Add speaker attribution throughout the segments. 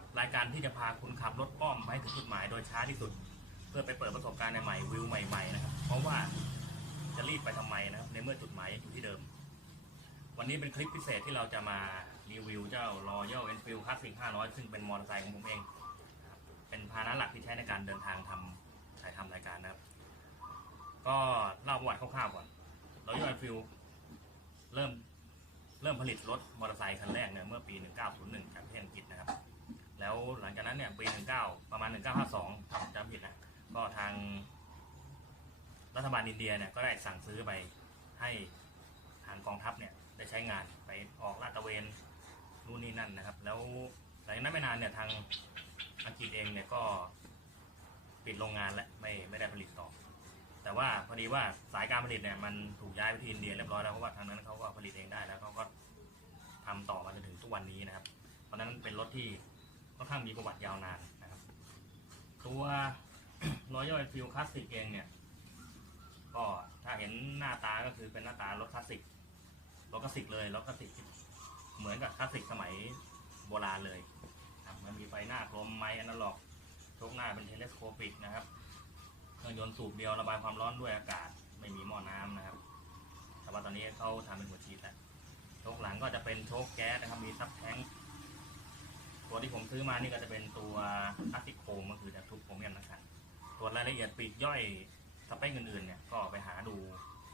Speaker 1: รับรายการที่จะพาคุณขับรถอ้อมไปถึงจุดหมายโดยช้าที่สุด เพื่อไปเปิดประสบการณ์ใหม่ๆวิวใหม่ๆนะครับเพราะว่าจะรีบไปทำไมนะครับในเมื่อจุดหมายอยู่ที่เดิม วันนี้เป็นคลิปพิเศษที่เราจะมารีวิวเจ้า Royal Enfield Classic 500 ซึ่งเป็นมอเตอร์ไซค์ของผมเอง เป็นพาหนะหลักที่ใช้ในการเดินทางทำถ่ายทำรายการนะครับ ก็เล่าประวัติคร่าวๆก่อน Royal Enfield เริ่มเริ่มผลิตรถมอเตอร์ไซค์คันแรกเนี่ยเมื่อปี 1901 จากประเทศอังกฤษนะครับ แล้วหลังจากนั้นเนี่ยปี 19 ประมาณ 1952ถ้าจำผิดนะ ก็ทางรัฐบาลอินเดียเนี่ยก็ได้สั่งซื้อไปให้ทางกองทัพเนี่ยได้ใช้งานไปออกลาดตระเวนนู่นนี่นั่นนะครับ แล้วหลังจากนั้นไม่นานเนี่ยทางอังกฤษเองเนี่ยก็ปิดโรงงานและไม่ไม่ได้ผลิตต่อ แต่ว่าพอดีว่าสายการผลิตเนี่ยมันถูกย้ายไปที่อินเดียเรียบร้อยแล้วเพราะว่าทางนั้นเขาก็ผลิตเองได้แล้วเขาก็ทำต่อมาจนถึงทุกวันนี้นะครับ เพราะนั้นเป็นรถที่ ค่อนข้างมีประวัติยาวนานนะครับ ตัว Royal Enfield Classic เองเนี่ย ก็ถ้าเห็นหน้าตาก็คือเป็นหน้าตารถคลาสสิกรถคลาสสิกเลยรถคลาสสิกเหมือนกับคลาสสิกสมัยโบราณเลยมันมีไฟหน้ากลมไม้อนาล็อกโชคหน้าเป็นเทเลสโคปิกนะครับเครื่องยนต์สูบเดียวระบายความร้อนด้วยอากาศไม่มีหม้อน้ำนะครับ แต่ว่าตอนนี้เขาทำเป็นหัวฉีดแล้วโชคหลังก็จะเป็นโชคแก๊สนะครับ มีซับแท้ง ตัวที่ผมซื้อมานี่ก็จะเป็นตัวพลาสติกโคมก็คือจะทุบโครเมียมนะครับ ตัวรายละเอียดปลีกย่อยสเปคอื่นๆเนี่ยก็ไปหาดู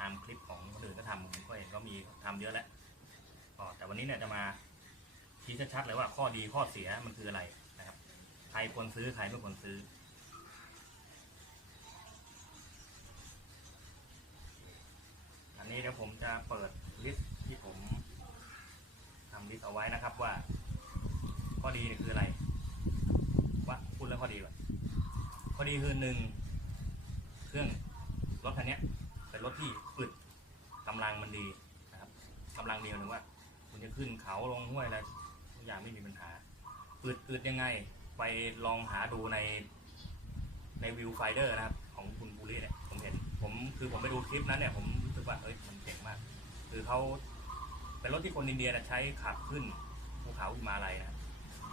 Speaker 1: ตามคลิปของคนอื่นก็ทำผมก็เห็นก็มีทำเยอะแล้วก็แต่วันนี้เนี่ยจะมาชี้ชัดๆเลยว่าข้อดีข้อเสียมันคืออะไรนะครับ ใครควรซื้อ ใครไม่ควรซื้ออันนี้เดี๋ยวผมจะเปิดลิสต์ที่ผมทำลิสต์เอาไว้นะครับว่า อดีเนี่ยคืออะไรว่าพูดเรื่องข้อดีก่อนข้อดีคือหนึ่งเครื่องรถคันนี้เป็นรถที่อึดกำลังมันดีนะครับกำลังดีหมายถึงว่าคุณจะขึ้นเขาลงห้วยอะไรทุกอย่างไม่มีปัญหาอึดอึดยังไง ไปลองหาดูในในวิวไฟเดอร์นะครับ ของคุณบูรี่เนี่ยผมเห็นผมคือผมไปดูคลิปนั้นเนี่ยผมรู้สึกว่าเอ้ยมันเจ๋งมาก คือเขาเป็นรถที่คนอินเดียนะใช้ขับขึ้นภูเขาฮิมาลัยนะครับ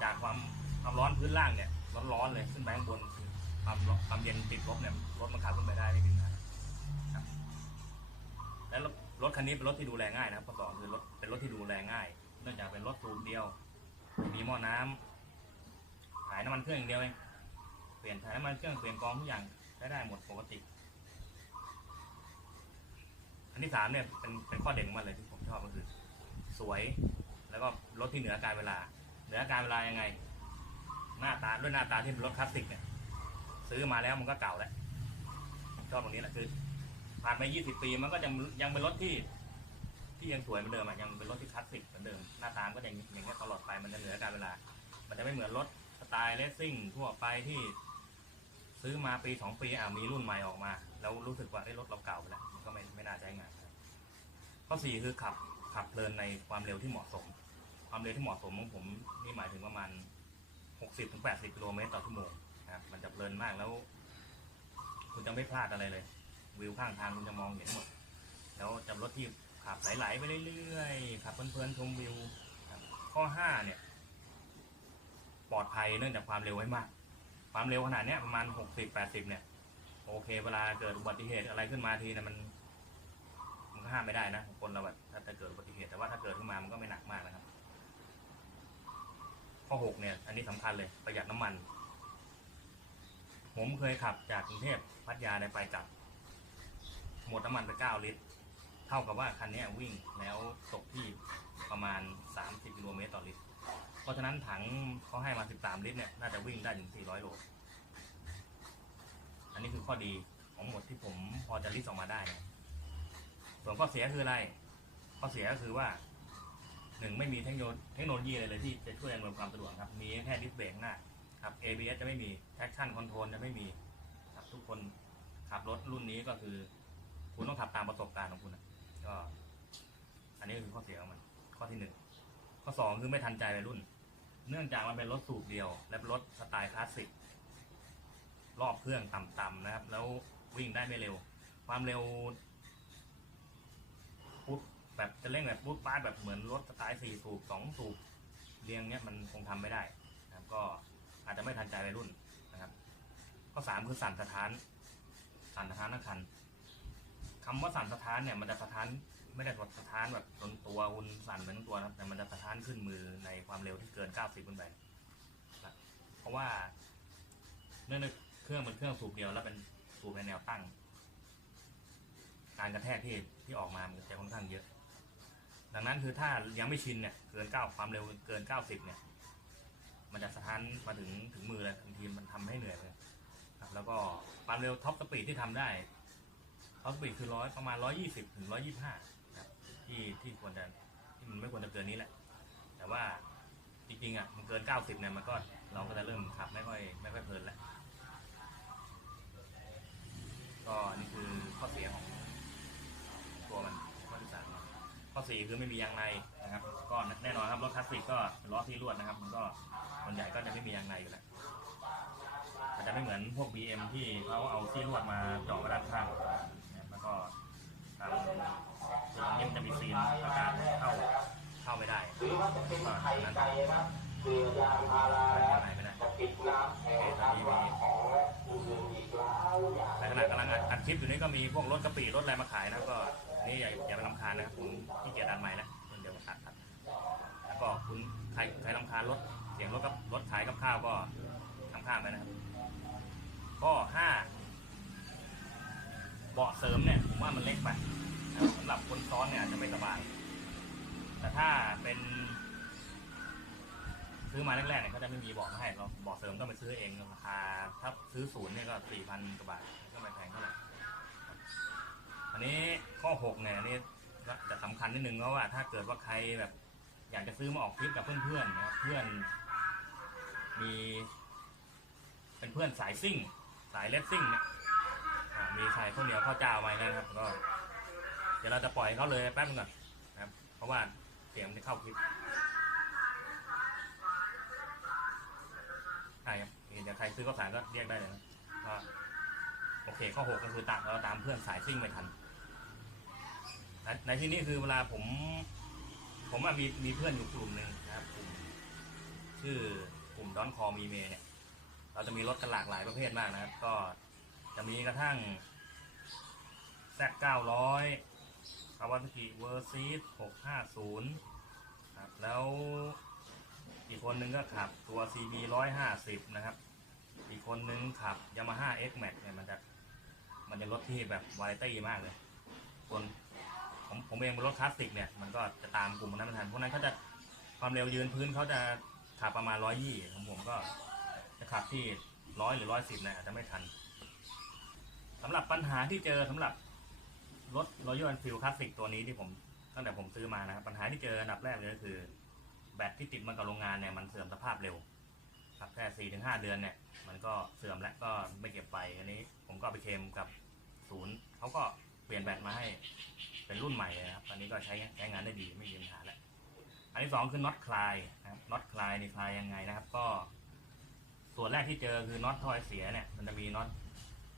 Speaker 1: จากความความร้อนพื้นล่างเนี่ยร้อนๆเลยขึ้นไปข้างบนคือความร้อนความเย็นติดลบเนี่ยรถมันขับขึ้นไปได้ไม่มีปัญหาครับแล้วรถคันนี้เป็นรถที่ดูแลง่ายนะครับข้อสองคือรถเป็นรถที่ดูแลง่าย เนื่องจากเป็นรถสูบเดียว มีหม้อน้ำขายน้ำมันเครื่องอย่างเดียวเองเปลี่ยนถ่ายน้ำมันเครื่องเปลี่ยนกรองทุกอย่างใช้ได้หมดปกติ อันที่สามเนี่ยเป็นเป็นข้อเด่นของมันเลยที่ผมชอบก็คือ สวย แล้วก็รถที่เหนือการเวลา เหนือการเวลายังไง หน้าตาด้วยหน้าตาที่เป็นรถคลาสสิกเนี่ยซื้อมาแล้วมันก็เก่าแล้วชอบตรงนี้แหละคือ ผ่านไปยี่สิบปีมันก็ยังยังเป็นรถที่ ที่ยังสวยเหมือนเดิมอะยังเป็นรถที่คลาสสิกเหมือนเดิมหน้าตาก็ยังอย่างเงี้ตลอดไปมันจะเหนือการเวลา มันจะไม่เหมือนรถสไตล์เลสซิ่งทั่วไปที่ ซื้อมาปีสองปีอะมีรุ่นใหม่ออกมา แล้วรู้สึกว่าไอ้รถเราเก่าไปแล้วมันก็ไม่ไม่น่าใช้งานข้อสี่คือขับขับเพลินในความเร็วที่เหมาะสม ความเร็วที่เหมาะสมของผมนี่หมายถึงประมาณหกสิบถึงแปดสิบกิโลเมตรต่อชั่วโมงนะครับมันจะเพลินมากแล้ว คุณจะไม่พลาดอะไรเลย วิวข้างทางคุณจะมองเห็นหมด แล้วจะรถที่ขับไหลๆไปเรื่อยๆขับเพลินๆชมวิวข้อห้าเนี่ย ปลอดภัยเนื่องจากความเร็วไว้มาก ความเร็วขนาดนี้ประมาณหกสิบแปดสิบเนี่ย โอเค เวลาเกิดอุบัติเหตุอะไรขึ้นมาทีนะมันมันก็ห้ามไม่ได้นะคนเราแบบถ้าเกิดอุบัติเหตุแต่ว่าถ้าเกิดขึ้นมามันก็ไม่หนักมากนะครับ ข้อหกเนี่ย อันนี้สำคัญเลยประหยัดน้ำมัน ผมเคยขับจากกรุงเทพพัทยาได้ไปกลับ หมดน้ำมันไปเก้าลิตร เท่ากับว่าคันนี้วิ่งแล้วตกที่ประมาณสามสิบกิโลเมตรต่อลิตร เพราะฉะนั้นถังเขาให้มา 13 ลิตรเนี่ย น่าจะวิ่งได้ถึง 400 โล อันนี้คือข้อดีของหมดที่ผมพอจะลิสต์ออกมาได้นะส่วนข้อเสียคืออะไร ข้อเสียก็คือว่า หนึ่งไม่มีเทคโนโลยีอะไรเลยที่จะช่วยอำนวยความสะดวกครับ มีแค่ดิสเบรกหน้าครับ ABS จะไม่มี traction control จะไม่มีครับทุกคนขับรถรุ่นนี้ก็คือ คุณต้องขับตามประสบการณ์ของคุณนะก็ อันนี้คือข้อเสียของมัน ข้อที่หนึ่งข้อสองคือไม่ทันใจวัยรุ่น เนื่องจากมันเป็นรถสูบเดียว และรถสไตล์คลาสสิกรอบเครื่องต่ำๆนะครับ แล้ววิ่งได้ไม่เร็ว ความเร็ว แบบจะเร่งแบบปุ๊บป้าดแบบเหมือนรถสไตล์สี่สูบสองสูบเรียงเนี้ยมันคงทำไม่ได้นะครับก็อาจจะไม่ทันใจวัยรุ่นนะครับ ข้อสามคือสั่นสะท้านสั่นสะท้านทั้งคันคำว่าสั่นสะท้านเนี่ยมันจะสะท้านไม่ได้สะท้านแบบจนตัวคุณสั่นไปทั้งตัวนะครับแต่มันจะสะท้านขึ้นมือในความเร็วที่เกิน 90ขึ้นไปนะเพราะว่าเนื่องจากเครื่องเป็นเครื่องสูบเดียวแล้วเป็นสูบในแนวตั้ง การกระแทกที่ที่ออกมามันจะค่อนข้างเยอะ ดังนั้นคือถ้ายังไม่ชินเนี่ยเกินเก้าความเร็วเกิน90เนี่ย มันจะสะท้านมาถึงถึงมือเลยบางทีมันทำให้เหนื่อยเลยครับแล้วก็ความเร็วท็อปสปีดที่ทำได้ท็อปสปีดคือร้อยประมาณ120ถึง125ครับที่ที่ควรจะที่มันไม่ควรจะเกินนี้แหละ แต่ว่าจริงๆอะมันเกิน90เนี่ยมันก็เราก็จะเริ่มขับไม่ค่อยไม่ค่อยเพลินแล้วก็อันนี่คือข้อเสียของตัวมันข้อที่สาม ข้อสี่คือไม่มียางในนะครับ ก็แน่นอนครับรถคลาสสิกก็ล้อที่ลวดนะครับ มันก็ส่วนใหญ่ก็จะไม่มียางในอยู่แล้วอาจจะไม่เหมือนพวก BM ที่เขาเอาที่ลวดมาเจาะมาด้านข้างแล้วก็ตางนี้มันจะมีซีนอากาศเข้าเข้าไม่ได้ก็นั้น
Speaker 2: คือยางพารา
Speaker 1: เข้าไม่ได้
Speaker 2: จะปิดน้ำ
Speaker 1: โอเคตอนนี้มี
Speaker 2: อื่นอีกหลายอย่าง
Speaker 1: ในขณะกำลังอัดคลิปอยู่นี้ก็มีพวกรถกระปีรถอะไรมาขายนะก็ นี่อย่าอย่าไปรำคาญนะครับผมขี้เกียจอันใหม่นะเดี๋ยวอัดอัดแล้วก็คุณใครใครรำคาญรถเสียงรถกับรถขายกับข้าวก็ทำข้ามไปนะครับข้อห้าเบาะเสริมเนี่ยผมว่ามันเล็กไปสำหรับคนซ้อนเนี่ยอาจจะไม่สบาย แต่ถ้าเป็นซื้อมาแรกๆเนี่ยเขาจะไม่มีเบาะมาให้เราเบาะเสริมต้องไปซื้อเองราคาถ้าซื้อศูนย์เนี่ยก็สี่พันกว่าบาทก็ไม่แพงเท่าไหร่ อันนี้ข้อหกเนี่ยนี่จะสำคัญนิดนึงเพราะว่าถ้าเกิดว่าใครแบบอยากจะซื้อมาออกทริปกับเพื่อนๆนะครับเพื่อน มี เป็นเพื่อนสายซิ่ง สายเลสซิ่งเนี่ยอ่ามีใครข้าวเหนียวข้าวเจ้าไว้นะครับ ก็ เดี๋ยวเราจะปล่อยเขาเลยแป๊บนึงก่อนนะครับ เพราะว่าเสียงมันจะเข้าคลิปใช่ครับเดี๋ยวใครซื้อข้าวสารก็เรียกได้เลยนะก็โอเคข้อหกก็คือตามเราตามเพื่อนสายซิ่งไม่ทัน ในในที่นี้คือเวลาผม ผมมีมีเพื่อนอยู่กลุ่มหนึ่งนะครับกลุ่มชื่อกลุ่มดอนคอมีเมเนี่ย เราจะมีรถกันหลากหลายประเภทมากนะครับ ก็จะมีกระทั่งแซดเก้าร้อยคาวาซากิเวอร์ซีหกห้าศูนย์ครับแล้วอีกคนนึงก็ขับตัว CB ร้อยห้าสิบนะครับ อีกคนนึงขับ Yamaha X Max เนี่ยมันจะมันจะรถที่แบบวาไรตี้มากเลยส่วน ผมผมเองเป็นรถคลาสสิกเนี่ยมันก็จะตามกลุ่มนั้นไม่ทันพวกนั้นเขาจะความเร็วยืนพื้นเขาจะขับประมาณร้อยยี่ของผมก็จะขับที่ร้อยหรือร้อยสิบเนี่ยอาจจะไม่ทันสำหรับปัญหาที่เจอสำหรับรถ Royal Enfield คลาสสิกตัวนี้ที่ผมตั้งแต่ผมซื้อมานะครับปัญหาที่เจออันดับแรกเลยก็คือ แบตที่ติดมากับโรงงานเนี่ยมันเสื่อมสภาพเร็วครับแค่สี่ถึงห้าเดือนเนี่ยมันก็เสื่อมแล้วก็ไม่เก็บไปอันนี้ ผมก็ไปเคลมกับศูนย์เขาก็ เปลี่ยนแบตมาให้ เป็นรุ่นใหม่เลยนะครับ ตอนนี้ก็ใช้ใช้งานได้ดีไม่มีปัญหาแล้ว อันที่สองคือน็อตคลายนะครับ น็อตคลายนี่คลายยังไงนะครับ ก็ ส่วนแรกที่เจอคือน็อตทอยเสียเนี่ย มันจะมีน็อต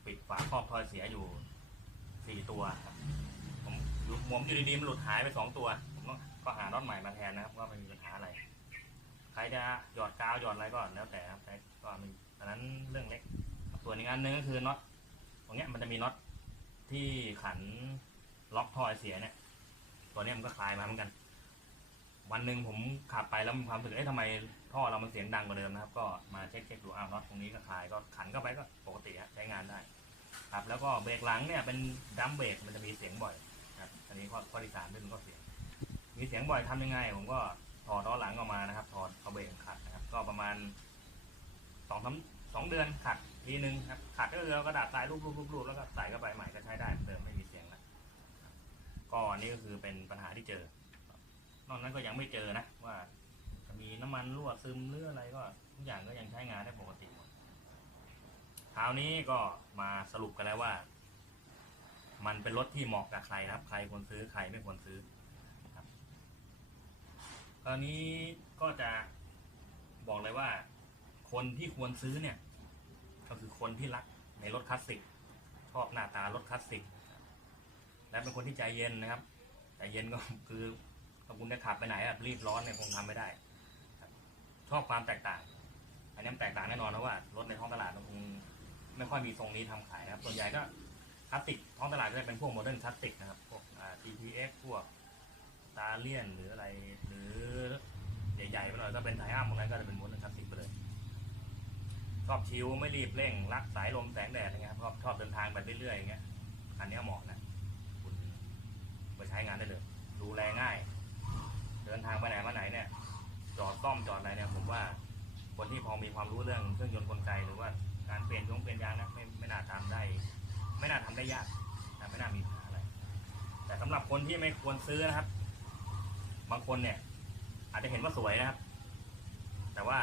Speaker 1: ปิดฝาครอบทอยเสียอยู่สี่ตัวครับ ผมผมอยู่ดีๆมันหลุดหายไปสองตัว ผมก็ก็หาน็อตใหม่มาแทนนะครับว่ามันมีปัญหาอะไร ใครจะหยอดกาวหยอดอะไรก็แล้วแต่ครับแต่ก็มีอันนั้นเรื่องเล็ก ส่วนอีกอันหนึงก็คือน็อตตรงเนี้ยมันจะมีน็อต ที่ขันล็อกท่อไอเสียเนี่ย ตัวนี้มันก็คลายมาเหมือนกัน วันหนึ่งผมขับไปแล้วมีความรู้สึกเอ๊ะทำไมท่อเรามันเสียงดังกว่าเดิมนะครับ ก็มาเช็คเช็คดูอ้าวน็อตตรงนี้ก็คลายก็ขันเข้าไปก็ปกติฮะใช้งานได้ ครับ แล้วก็เบรกหลังเนี่ยเป็นดัมเบรกมันจะมีเสียงบ่อยครับอันนี้ข้อข้อที่สามที่มันก็เสียง มีเสียงบ่อยทำยังไง ผมก็ถอดล้อหลังออกมานะครับถอดเอาเบรกขัดนะครับ ก็ประมาณสองสามสองเดือนขัด ทีหนึ่งครับขัดก็คือเอากระดาษทรายรูปๆๆแล้วก็ใส่เข้าไปใหม่ก็ใช้ได้เดิมไม่มีเสียงแล้วก็อันนี่ก็คือเป็นปัญหาที่เจอ นอกนั้นก็ยังไม่เจอนะว่าจะมีน้ำมันรั่วซึมหรืออะไรก็ทุกอย่างก็ยังใช้งานได้ปกติหมดคราวนี้ก็มาสรุปกันแล้วว่า มันเป็นรถที่เหมาะกับใครนะครับ ใครควรซื้อใครไม่ควรซื้อครับตอนนี้ก็จะบอกเลยว่า คนที่ควรซื้อเนี่ย ก็คือคนที่รักในรถคลาสสิกชอบหน้าตารถคลาสสิกและเป็นคนที่ใจเย็นนะครับใจเย็นก็คือถ้าคุณจะขับไปไหนอะรีบร้อนเนี่ยคงทำไม่ได้ชอบความแตกต่าง อันนี้แตกต่างแน่นอนนะว่ารถในท้องตลาดคงไม่ค่อยมีทรงนี้ทำขายนะครับ ส่วนใหญ่ก็คลาสสิกท้องตลาดก็จะเป็นพวกโมเดิร์นคลาสสิกนะครับพวกอ่า GTX พวกตาเลียนหรืออะไร หรือใหญ่ๆไปหน่อยก็เป็นไทอัมพวกนั้นก็จะเป็นโมเดิร์นคลาสสิกไปเลย ชอบชิลไม่รีบเร่ง รักสายลมแสงแดดอะไรเงี้ยครับชอบชอบเดินทางไปเรื่อยๆอย่างเงี้ยอันนี้เหมาะนะคุณไปใช้งานได้เลย ดูแลง่าย เดินทางไปไหนมาไหนเนี่ย จอดซ่อมจอดอะไรเนี่ยผมว่าคนที่พอมีความรู้เรื่องเครื่องยนต์กลไกหรือว่าการเปลี่ยนยงเปลี่ยนยางนะไม่ไม่น่าทำได้ ไม่น่าทำได้ยากนะไม่น่ามีปัญหาอะไร แต่สำหรับคนที่ไม่ควรซื้อนะครับ บางคนเนี่ย อาจจะเห็นว่าสวยนะครับ แต่ว่า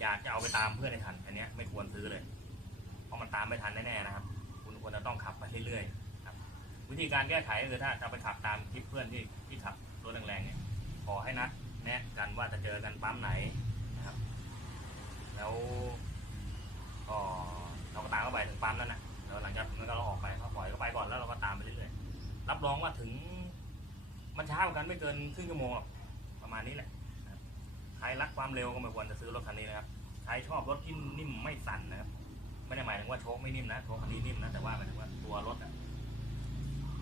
Speaker 1: อยากจะเอาไปตามเพื่อนในทัน อันเนี้ยไม่ควรซื้อเลย เพราะมันตามไม่ทันแน่ๆนะครับ คุณควรจะต้องขับไปเรื่อยๆครับ วิธีการแก้ไขก็คือถ้าจะไปขับตามคลิปเพื่อนที่ที่ขับรถแรงๆเนี่ยขอให้นัดแนะกันว่าจะเจอกันปั๊มไหนนะครับ แล้วก็เราก็ตามเข้าไปถึงปั๊มแล้วนะแล้วหลังจากนั้นก็เราออกไปเขาปล่อยเขาไปก่อนแล้วเราก็ตามไปเรื่อยๆรับรองว่าถึงมันช้ากันไม่เกินครึ่งชั่วโมงประมาณนี้แหละ ใครรักความเร็วก็ไม่ควรจะซื้อรถคันนี้นะครับ ใครชอบรถที่นิ่มไม่สั่นนะครับ ไม่ได้หมายถึงว่าโชคไม่นิ่มนะ โชคคันนี้นิ่มนะ แต่ว่าหมายถึงว่าตัวรถอะ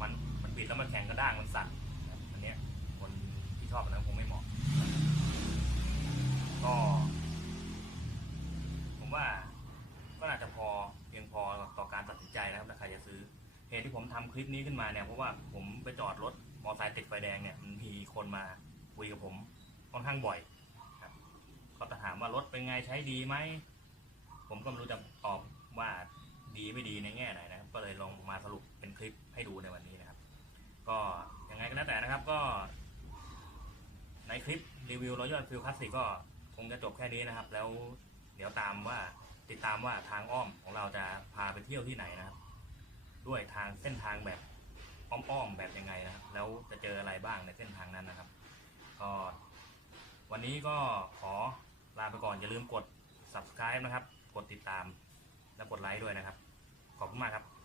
Speaker 1: มันมันปิดแล้วมันแข็งกระด้างมันสั่นอันนี้คนที่ชอบนั้นคงไม่เหมาะ ก็ ผมว่าก็น่าจะพอเพียงพอต่อการตัดสินใจนะครับถ้าใครจะซื้อเหตุที่ผมทำคลิปนี้ขึ้นมาเนี่ยเพราะว่าผมไปจอดรถมอเตอร์ไซค์ติดไฟแดงเนี่ยมันมีคนมาคุยกับผมค่อนข้างบ่อย ถามว่ารถเป็นไงใช้ดีไหม ผมก็ไม่รู้จะตอบว่าดีไม่ดีในแง่ไหนนะครับ ก็เลยลองมาสรุปเป็นคลิปให้ดูในวันนี้นะครับ ก็ยังไงก็แล้วแต่นะครับก็ ในคลิปรีวิวร o ย a l ฟิลคลาสสิกก็คงจะจบแค่นี้นะครับ แล้วเดี๋ยวตามว่าติดตามว่าทางอ้อมของเราจะพาไปเที่ยวที่ไหนนะครับ ด้วยทางเส้นทางแบบอ้อมๆแบบยังไงนะครับ แล้วจะเจออะไรบ้างในเส้นทางนั้นนะครับ ก็วันนี้ก็ขอ ลาไปก่อนอย่าลืมกด subscribe นะครับ กดติดตามและกดไลค์ด้วยนะครับ ขอบคุณมากครับ